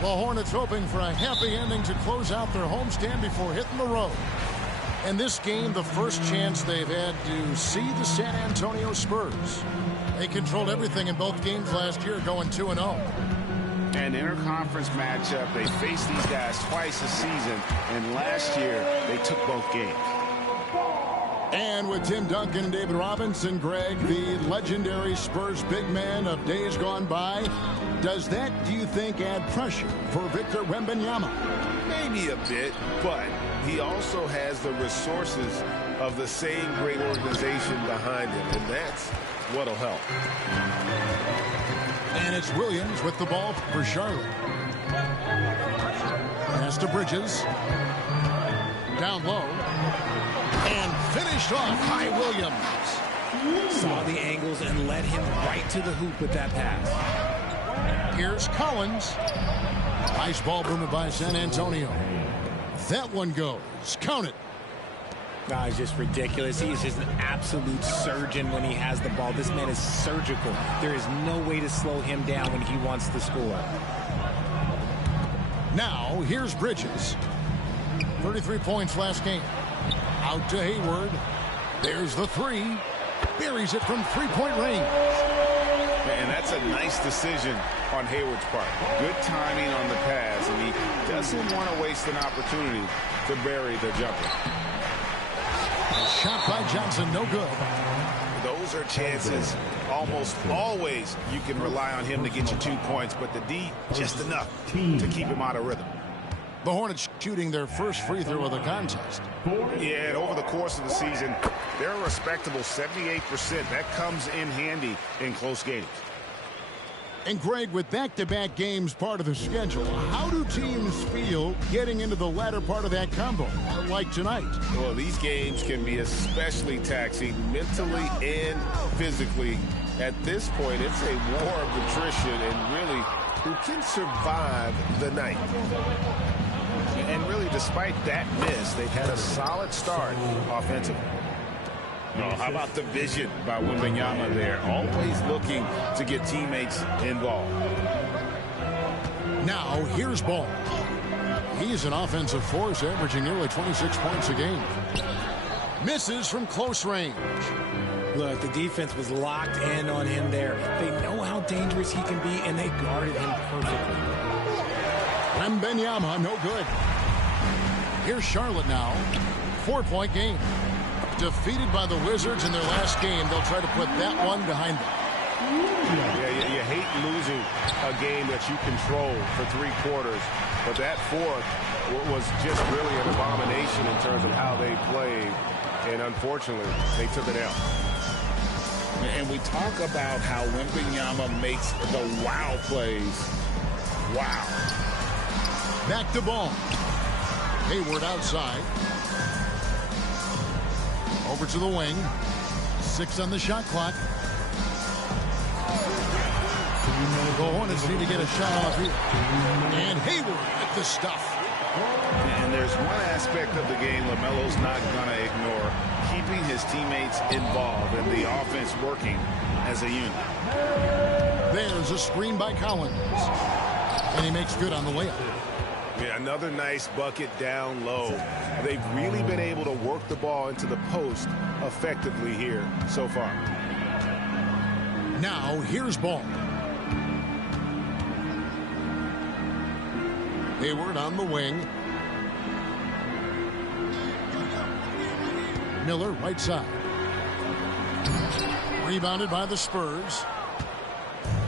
The Hornets hoping for a happy ending to close out their homestand before hitting the road. In this game, the first chance they've had to see the San Antonio Spurs. They controlled everything in both games last year, going 2-0. An interconference matchup. They faced these guys twice a season, and last year they took both games. And with Tim Duncan and David Robinson, Greg, the legendary Spurs big man of days gone by, does that, do you think, add pressure for Victor Wembanyama? Maybe a bit, but he also has the resources of the same great organization behind him, and that's what'll help. And it's Williams with the ball for Charlotte. Pass to Bridges. Down low. And finished off by Williams. Saw the angles and led him right to the hoop with that pass. Here's Collins. Nice ball movement by San Antonio. That one goes. Count it. No, it's just ridiculous. He is just an absolute surgeon when he has the ball. This man is surgical. There is no way to slow him down when he wants to score. Now, here's Bridges. 33 points last game. Out to Hayward. There's the three. Buries it from three-point range. And that's a nice decision on Hayward's part. Good timing on the pass, and he doesn't want to waste an opportunity to bury the jumper. Shot by Johnson, no good. Those are chances almost always you can rely on him to get you 2 points, but the D, just enough to keep him out of rhythm. The Hornets shooting their first free throw of the contest. Yeah, and over the course of the season, they're a respectable 78%. That comes in handy in close games. And Greg, with back-to-back games part of the schedule, how do teams feel getting into the latter part of that combo, like tonight? Well, these games can be especially taxing mentally and physically. At this point, it's a war of attrition and really who can survive the night. And really, despite that miss, they've had a solid start offensively. Oh, how about the vision by Wembanyama there? Always looking to get teammates involved. Now, here's Ball. He's an offensive force, averaging nearly 26 points a game. Misses from close range. Look, the defense was locked in on him there. They know how dangerous he can be, and they guarded him perfectly. Wembanyama, no good. Here's Charlotte now. 4-point game. Defeated by the Wizards in their last game, they'll try to put that one behind them. Yeah, you hate losing a game that you control for 3 quarters, but that fourth was just really an abomination in terms of how they played, and unfortunately, they took it out. And we talk about how Wembanyama makes the wow plays. Wow. Back to Ball. Hayward outside. Over to the wing. 6 on the shot clock. The Hornets need to get a shot off here. And Hayward with the stuff. And there's one aspect of the game LaMelo's not going to ignore. Keeping his teammates involved and the offense working as a unit. There's a screen by Collins. And he makes good on the layup. Yeah, another nice bucket down low. They've really been able to work the ball into the post effectively here so far. Now, here's Ball. Hayward on the wing. Miller, right side. Rebounded by the Spurs.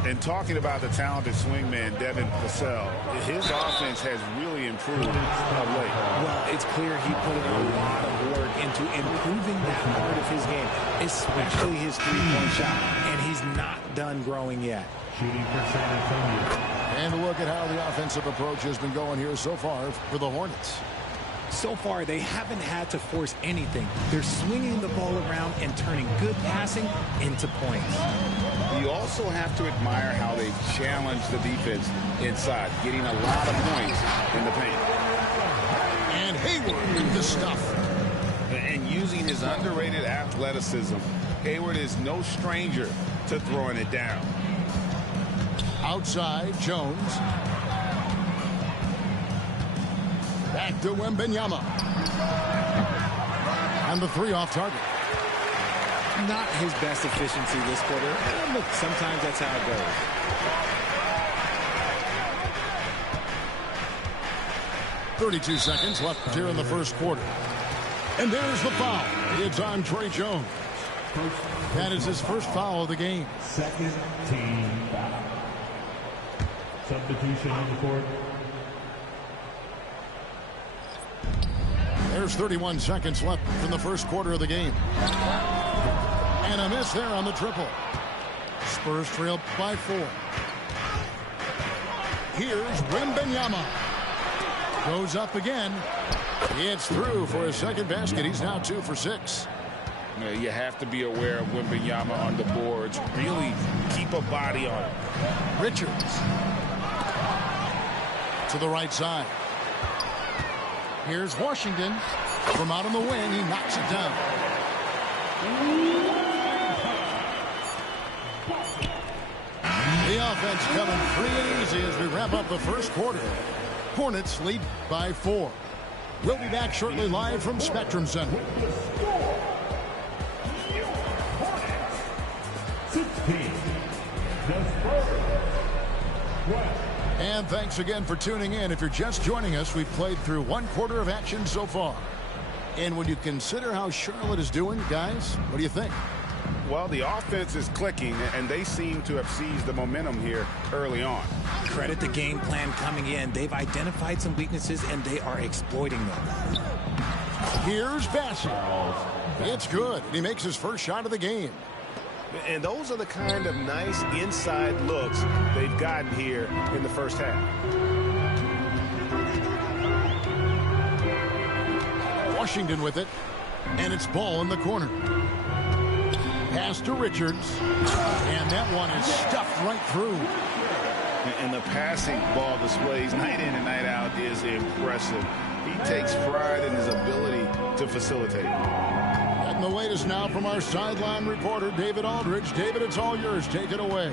And talking about the talented swingman, Devin Vassell, his offense has really improved of late. Well, it's clear he put in a lot of work into improving that part of his game, especially his three-point shot, and he's not done growing yet. Shooting for San Antonio. And a look at how the offensive approach has been going here so far for the Hornets. So far, they haven't had to force anything. They're swinging the ball around and turning good passing into points. You also have to admire how they've challenged the defense inside, getting a lot of points in the paint. And Hayward with the stuff. And using his underrated athleticism, Hayward is no stranger to throwing it down. Outside, Jones. Back to Wembanyama. And the three off target. Not his best efficiency this quarter. And look, sometimes that's how it goes. .32 seconds left here in the first quarter. And there's the foul. It's on Tre Jones. That is his first foul of the game. Second team foul. Substitution on the court. There's 31 seconds left in the first quarter of the game. And a miss there on the triple. Spurs trail by 4. Here's Wembanyama. Goes up again. It's through for his second basket. He's now 2 for 6. You have to be aware of Wembanyama on the boards. Really keep a body on it. Richards. To the right side. Here's Washington. From out on the wing, he knocks it down. The offense coming free and easy as we wrap up the first quarter. Hornets lead by 4. We'll be back shortly live from Spectrum Center. 16. The Spurs. And thanks again for tuning in. If you're just joining us, we've played through one quarter of action so far. And when you consider how Charlotte is doing, guys, what do you think? Well, the offense is clicking, and they seem to have seized the momentum here early on. Credit the game plan coming in. They've identified some weaknesses, and they are exploiting them. Here's Bassett. It's good. He makes his first shot of the game. And those are the kind of nice inside looks they've gotten here in the first half. Washington with it, and it's ball in the corner. Pass to Richards, and that one is stuffed right through. And the passing ball displays night in and night out is impressive. He takes pride in his ability to facilitate. And the latest now from our sideline reporter, David Aldridge. David, it's all yours. Take it away.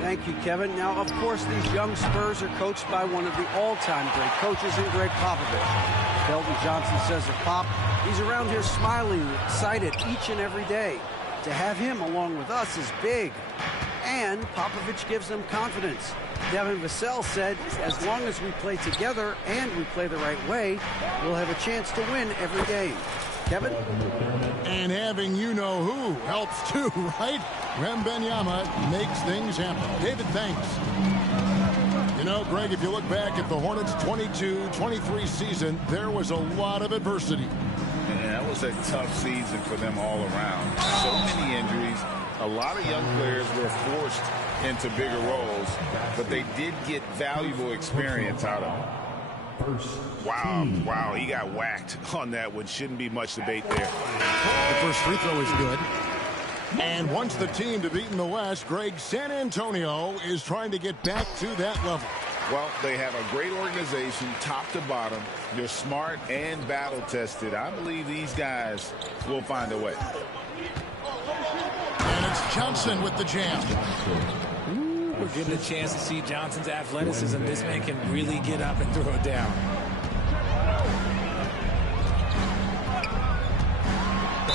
Thank you, Kevin. Now, of course, these young Spurs are coached by one of the all-time great coaches in Greg Popovich. Kelton Johnson says of Pop, he's around here smiling, excited each and every day. To have him along with us is big. And Popovich gives them confidence. Devin Vassell said, as long as we play together and we play the right way, we'll have a chance to win every game. Kevin? And having you-know-who helps too, right? Wembanyama makes things happen. David, thanks. You know, Greg, if you look back at the Hornets' 22-23 season, there was a lot of adversity. And that was a tough season for them all around. So many injuries. A lot of young players were forced into bigger roles, but they did get valuable experience out of it. Wow, he got whacked on that one. Shouldn't be much debate there. The first free throw is good. And once the team to beat in the West, Greg, San Antonio is trying to get back to that level. Well, they have a great organization, top to bottom. They're smart and battle-tested. I believe these guys will find a way. And it's Johnson with the jam. We're getting a chance to see Johnson's athleticism. This man can really get up and throw it down.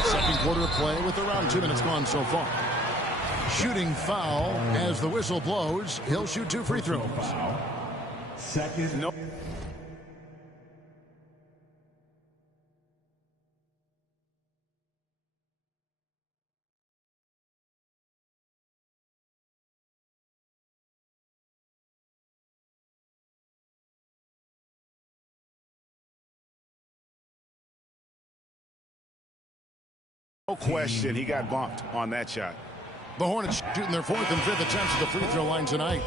Second quarter play with around 2 minutes gone so far. Shooting foul as the whistle blows. He'll shoot 2 free throws. Second. No. No question, he got bumped on that shot. The Hornets shooting their 4th and 5th attempts at the free throw line tonight.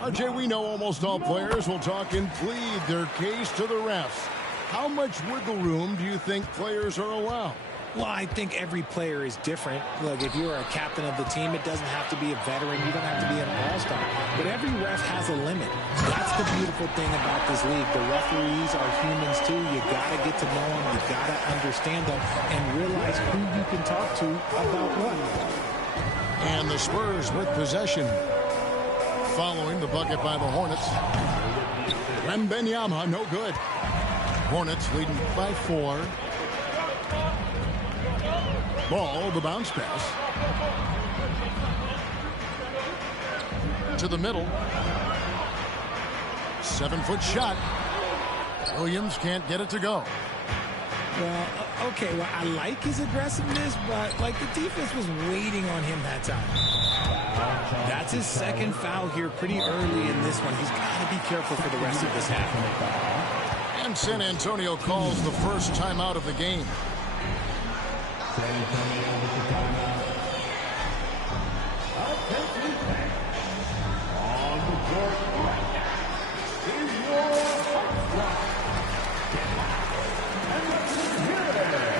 RJ, we know almost all players will talk and plead their case to the refs. How much wiggle room do you think players are allowed? Well, I think every player is different. Look, if you're a captain of the team, it doesn't have to be a veteran. You don't have to be an all-star. But every ref has a limit. That's the beautiful thing about this league. The referees are humans, too. You got to get to know them. You got to understand them and realize who you can talk to about what. And the Spurs with possession following the bucket by the Hornets. Wembanyama, no good. Hornets leading by 4. Ball, the bounce pass. To the middle. 7-foot shot. Williams can't get it to go. Well, okay, well, I like his aggressiveness, but, like, the defense was waiting on him that time. That's his second foul here pretty early in this one. He's got to be careful for the rest of this half. And San Antonio calls the first timeout of the game. San Antonio with the timeout. Offensive back. On the court right now is your first round. And let's hear it.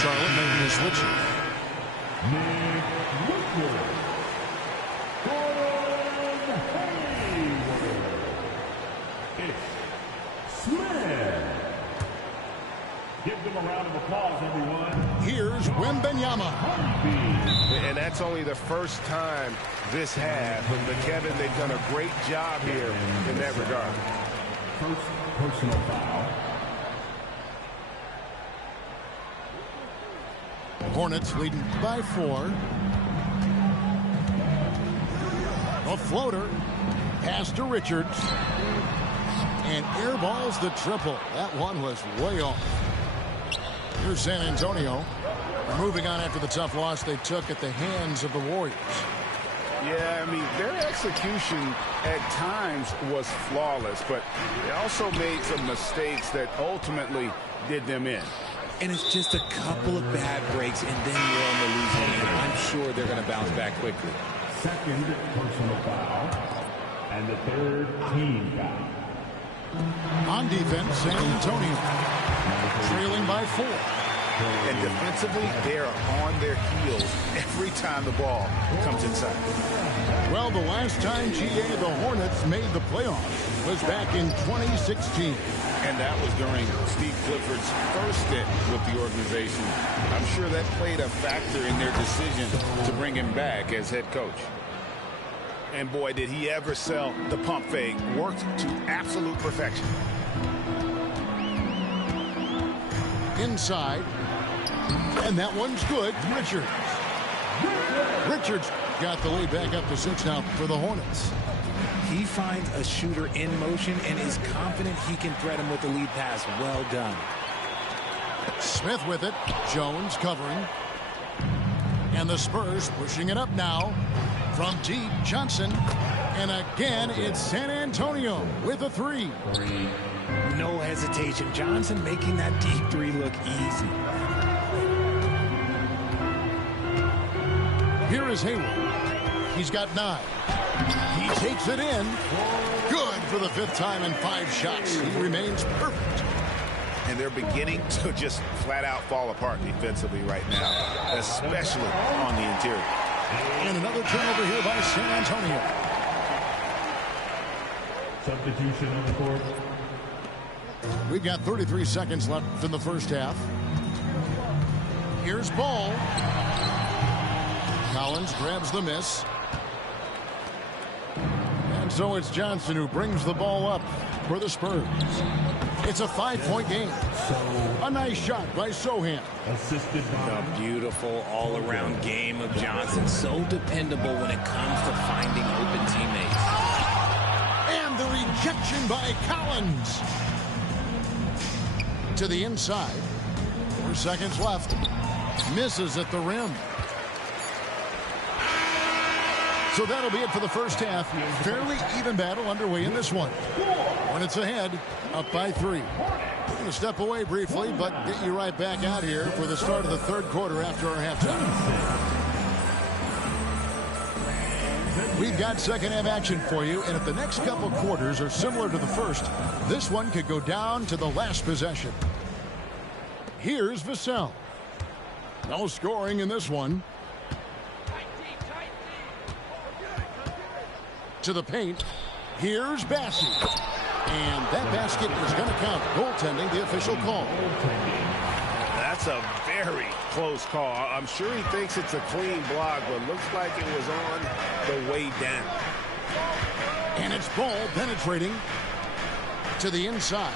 Charlotte making a switch. Nick Woodward. Gordon Hayward. It's Smith. Give them a round of applause, everyone. Here's Wembanyama. And that's only the first time this half. But Kevin, they've done a great job here in that regard. First personal foul. Hornets leading by 4. A floater. Pass to Richards. And airballs the triple. That one was way off. Here's San Antonio. Moving on after the tough loss they took at the hands of the Warriors. Yeah, I mean, their execution at times was flawless, but they also made some mistakes that ultimately did them in. And it's just a couple of bad breaks, and then you're on the losing end. I'm sure they're going to bounce back quickly. Second personal foul. And the third team foul. On defense, San Antonio trailing by 4. And defensively, they're on their heels every time the ball comes inside. Well, the last time GA the Hornets made the playoffs was back in 2016. And that was during Steve Clifford's first stint with the organization. I'm sure that played a factor in their decision to bring him back as head coach. And boy, did he ever sell the pump fake. Worked to absolute perfection. Inside. And that one's good. Richards got the lead back up to 6 now for the Hornets. He finds a shooter in motion and is confident he can threat him with the lead pass. Well done. Smith with it. Jones covering. And the Spurs pushing it up now. From deep, Johnson. And again, it's San Antonio with a 3. No hesitation. Johnson making that deep 3 look easy. Here is Hayward. He's got 9. He takes it in. Good for the 5th time in 5 shots. He remains perfect. And they're beginning to just flat out fall apart defensively right now, especially on the interior. And another turnover here by San Antonio. Substitution on the court. We've got 33 seconds left in the first half. Here's Ball. Collins grabs the miss. And so it's Johnson who brings the ball up for the Spurs. It's a 5-point game. A nice shot by Sohan. Assisted by A beautiful all-around game of Johnson. So dependable when it comes to finding open teammates. And the rejection by Collins. To the inside. 4 seconds left. Misses at the rim. So that'll be it for the first half. Fairly even battle underway in this one. Hornets ahead, up by 3. We're going to step away briefly, but get you right back out here for the start of the third quarter after our halftime. We've got second half action for you, and if the next couple quarters are similar to the first, this one could go down to the last possession. Here's Vassell. No scoring in this one. To the paint. Here's Bassey. And that basket is going to count. Goaltending, the official call. That's a very close call. I'm sure he thinks it's a clean block, but looks like it was on the way down. And it's Ball penetrating to the inside.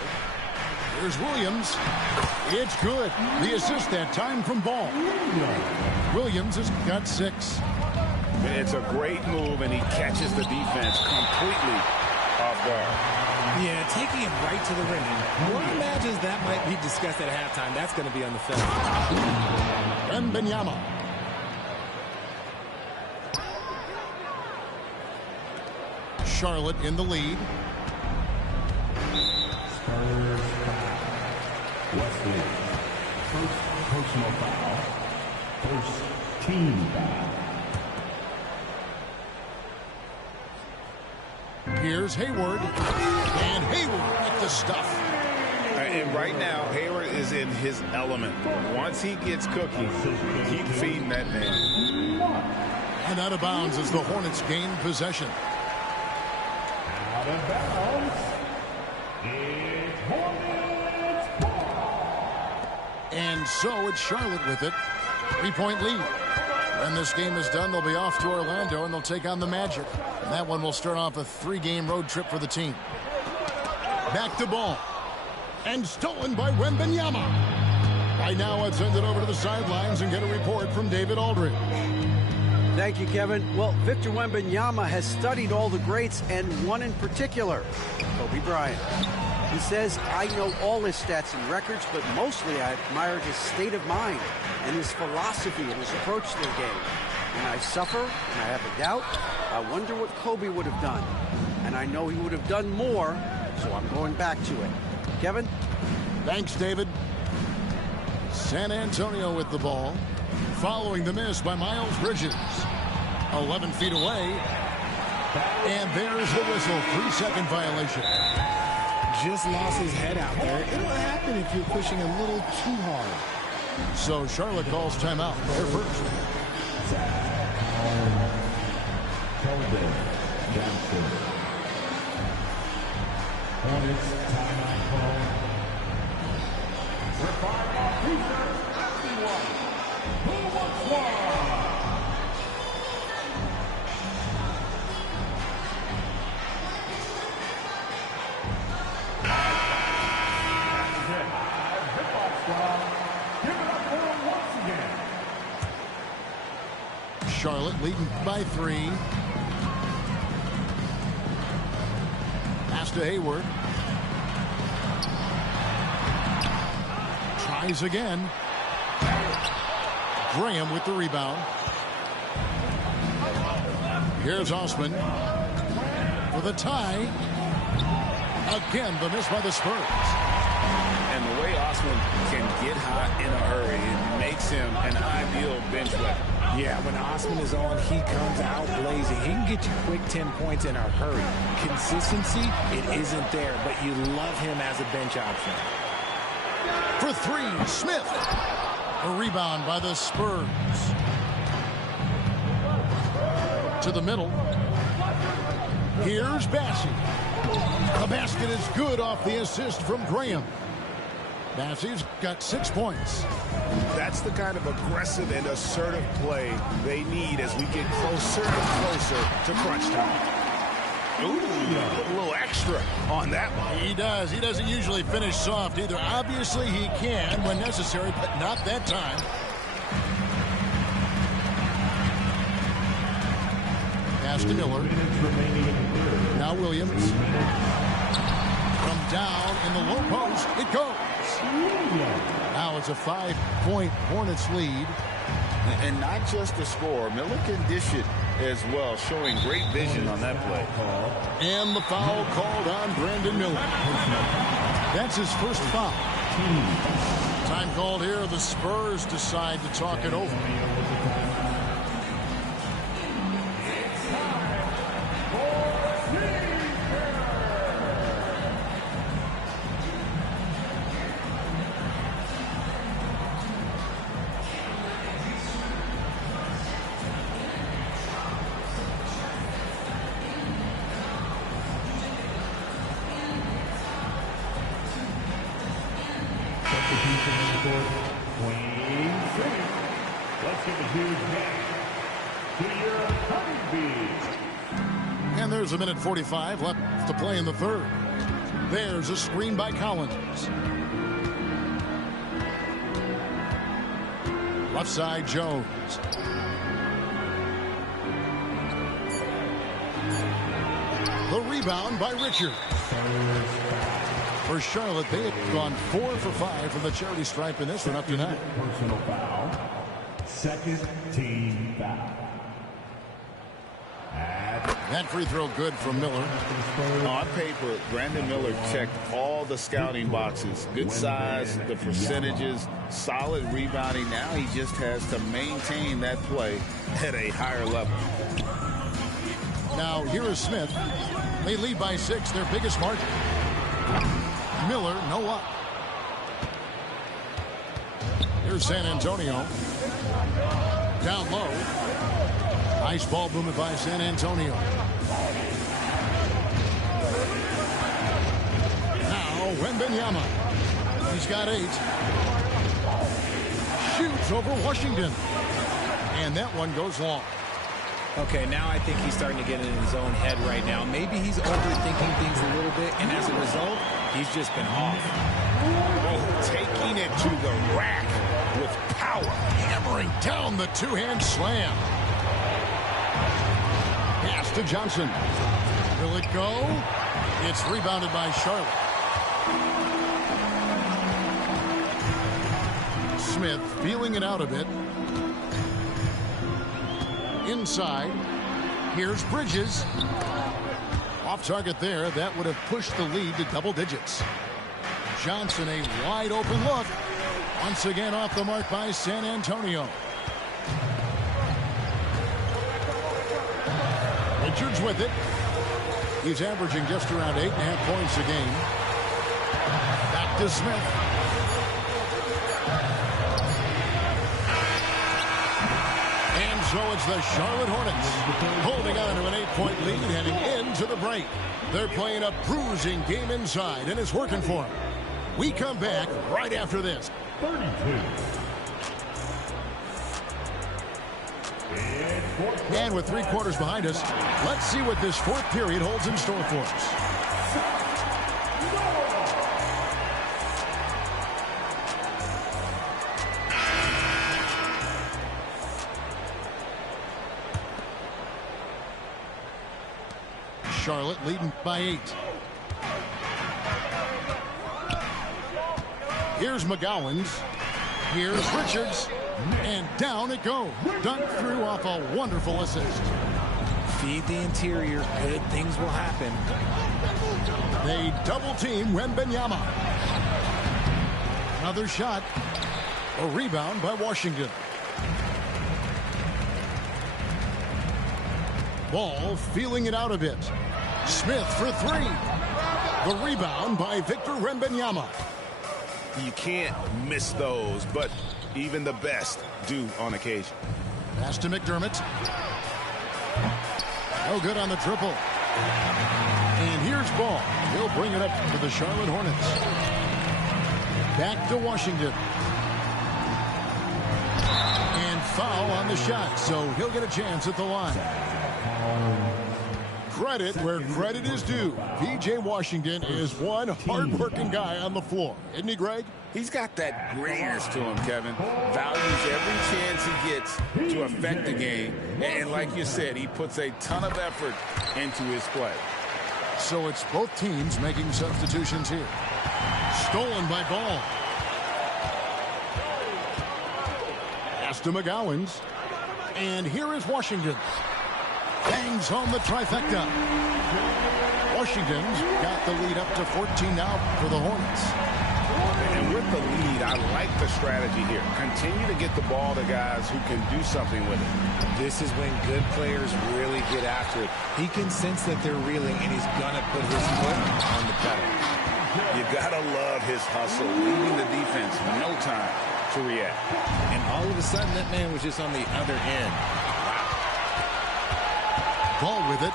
Here's Williams. It's good. The assist that time from Ball. Williams has got 6. It's a great move, and he catches the defense completely off guard. Yeah, taking it right to the rim. One imagines that might be discussed at halftime. That's going to be on the film. Wembanyama. Charlotte in the lead. Wesley. First personal foul. First team foul. Here's Hayward. And Hayward with the stuff. And right now, Hayward is in his element. Once he gets cooking, keep feeding that man. And out of bounds as the Hornets gain possession. Out of bounds. It's Hornets ball. And so it's Charlotte with it. 3-point lead. When this game is done, they'll be off to Orlando, and they'll take on the Magic. And that one will start off a 3-game road trip for the team. Back to Ball. And stolen by Wembanyama. Right now, let's send it over to the sidelines and get a report from David Aldridge. Thank you, Kevin. Well, Victor Wembanyama has studied all the greats, and one in particular, Kobe Bryant. He says, I know all his stats and records, but mostly I admired his state of mind and his philosophy and his approach to the game. When I suffer and I have a doubt, I wonder what Kobe would have done. And I know he would have done more, so I'm going back to it. Kevin? Thanks, David. San Antonio with the ball. Following the miss by Miles Bridges. 11 feet away. And there's the whistle. 3-second violation. Just lost his head out there. It'll happen if you're pushing a little too hard. So Charlotte calls timeout. They're first. Keldon Johnson. Hornets timeout call. Required officer, everyone. Who wants one? Charlotte leading by 3. Pass to Hayward. Tries again. Graham with the rebound. Here's Osman for the tie. Again, the miss by the Spurs. And the way Osman can get hot in a hurry, it makes him an ideal bench weapon. Yeah, when Osman is on, he comes out blazing. He can get you quick 10 points in a hurry. Consistency, it isn't there, but you love him as a bench option. For 3, Smith. A rebound by the Spurs. To the middle. Here's Bassey. The basket is good off the assist from Graham. Bassey's got 6 points. That's the kind of aggressive and assertive play they need as we get closer and closer to crunch time. Ooh, put a little extra on that one. He does. He doesn't usually finish soft either. Obviously, he can when necessary, but not that time. Pass to Miller. Now Williams. From down in the low post, it goes. Now it's a 5-point Hornets lead. And not just the score. Miller can dish it as well, showing great vision on that play. And the foul called on Brandon Miller. That's his first foul. Time called here. The Spurs decide to talk it over. And there's a minute 45 left to play in the third. There's a screen by Collins. Left side, Jones. The rebound by Richard. For Charlotte, they have gone 4 for 5 from the charity stripe in this one up to now. Personal foul. Second team foul. That free throw good from Miller. On paper, Brandon Miller checked all the scouting boxes. Good size, the percentages, solid rebounding. Now he just has to maintain that play at a higher level. Now here is Smith. They lead by 6, their biggest margin. Miller, no luck. Here's San Antonio. Down low. Nice ball movement by San Antonio. Now Wembanyama. He's got 8. Shoots over Washington. And that one goes long. Okay, now I think he's starting to get in his own head right now. Maybe he's overthinking things a little bit, and as a result, he's just been off. Oh, taking it to the rack with power. Hammering down the two-hand slam. Pass to Johnson. Will it go? It's rebounded by Charlotte. Smith feeling it out a bit. Inside. Here's Bridges. Off target there. That would have pushed the lead to double digits. Johnson, a wide open look. Once again off the mark by San Antonio. Richards with it. He's averaging just around 8.5 points a game. Back to Smith. So it's the Charlotte Hornets holding on to an 8-point lead heading into the break. They're playing a bruising game inside, and it's working for them. We come back right after this. 32. And with 3 quarters behind us, let's see what this fourth period holds in store for us. Charlotte leading by 8. Here's McGowans. Here's Richards. And down it goes. Dunked through off a wonderful assist. Feed the interior. Good things will happen. They double team Wembanyama. Another shot. A rebound by Washington. Ball feeling it out a bit. Smith for 3. The rebound by Victor Wembanyama. You can't miss those, but even the best do on occasion. Pass to McDermott. No good on the triple. And here's Ball. He'll bring it up for the Charlotte Hornets. Back to Washington. And foul on the shot, so he'll get a chance at the line. Credit where credit is due. P.J. Washington is one hard-working guy on the floor. Isn't he, Greg? He's got that greatness to him, Kevin. Values every chance he gets to affect the game. And like you said, he puts a ton of effort into his play. So it's both teams making substitutions here. Stolen by Ball. Pass to McGowans. And here is Washington. Bangs home the trifecta. Washington's got the lead up to 14 now for the Hornets. And with the lead, I like the strategy here. Continue to get the ball to guys who can do something with it. This is when good players really get after it. He can sense that they're reeling, and he's going to put his foot on the pedal. You got to love his hustle, leaving the defense no time to react. And all of a sudden, that man was just on the other end. Ball with it.